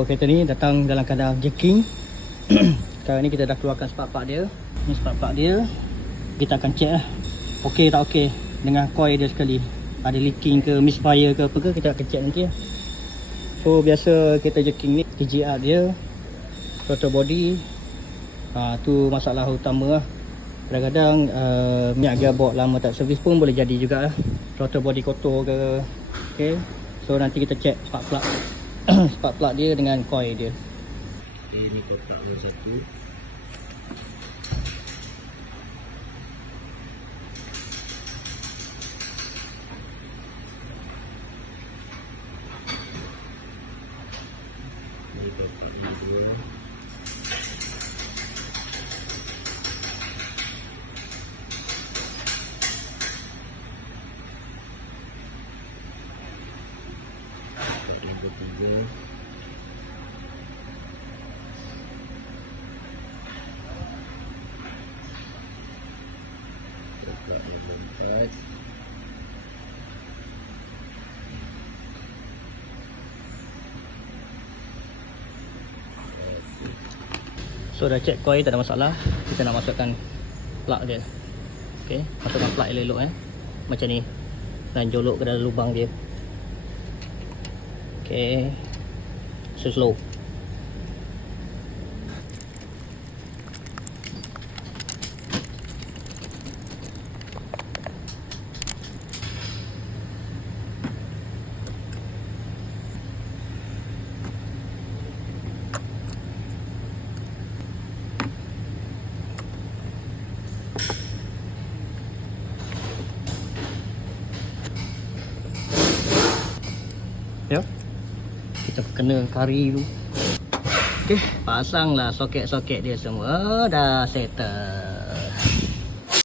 Kereta ni datang dalam keadaan jacking. Sekarang ni kita dah keluarkan spark plug dia. Ni spark plug dia. Kita akan check lah okey tak okey dengan coil dia sekali. Ada leaking ke, misfire ke apa ke, kita akan check nanti lah. So biasa kereta jacking ni TGR dia, throttle body, tu masalah utama lah. Kadang-kadang minyak gearbox lama tak servis pun boleh jadi juga lah. Throttle body kotor ke. Okay. So nanti kita check spark plug spark plug dia dengan coil dia. Ini kotak nomor 1. Ini kotak nomor 2. Kotak nombor 3. Kotak nombor 4. So dah check coil tak ada masalah. Kita nak masukkan plug dia. Okey, masukkan plug elok-elok macam ni. Dan jolok ke dalam lubang dia. Okey. Slow. Ya. Kita kena kari tu. Okey, pasanglah soket-soket dia semua. Dah settle.